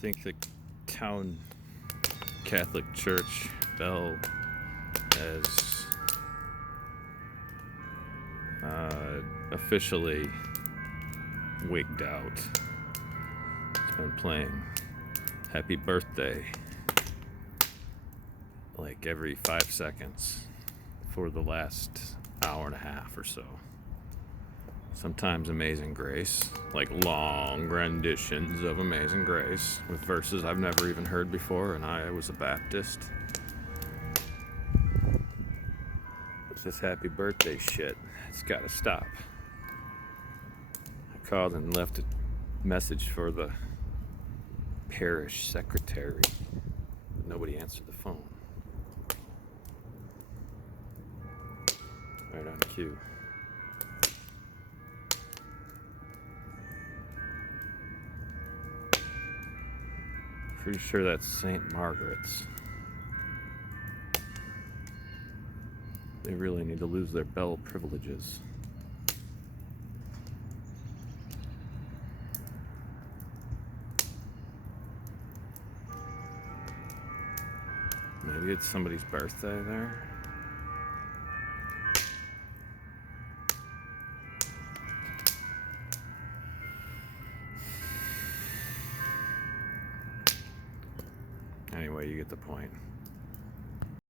think the town Catholic Church bell has officially wigged out. It's been playing Happy Birthday like every 5 seconds for the last hour and a half or so. Sometimes Amazing Grace, like long renditions of Amazing Grace with verses I've never even heard before, and I was a Baptist. But this Happy Birthday shit, it's gotta stop. I called and left a message for the parish secretary, but nobody answered the phone. Right on cue. Pretty sure that's St. Margaret's. They really need to lose their bell privileges. Maybe it's somebody's birthday there. Anyway, you get the point.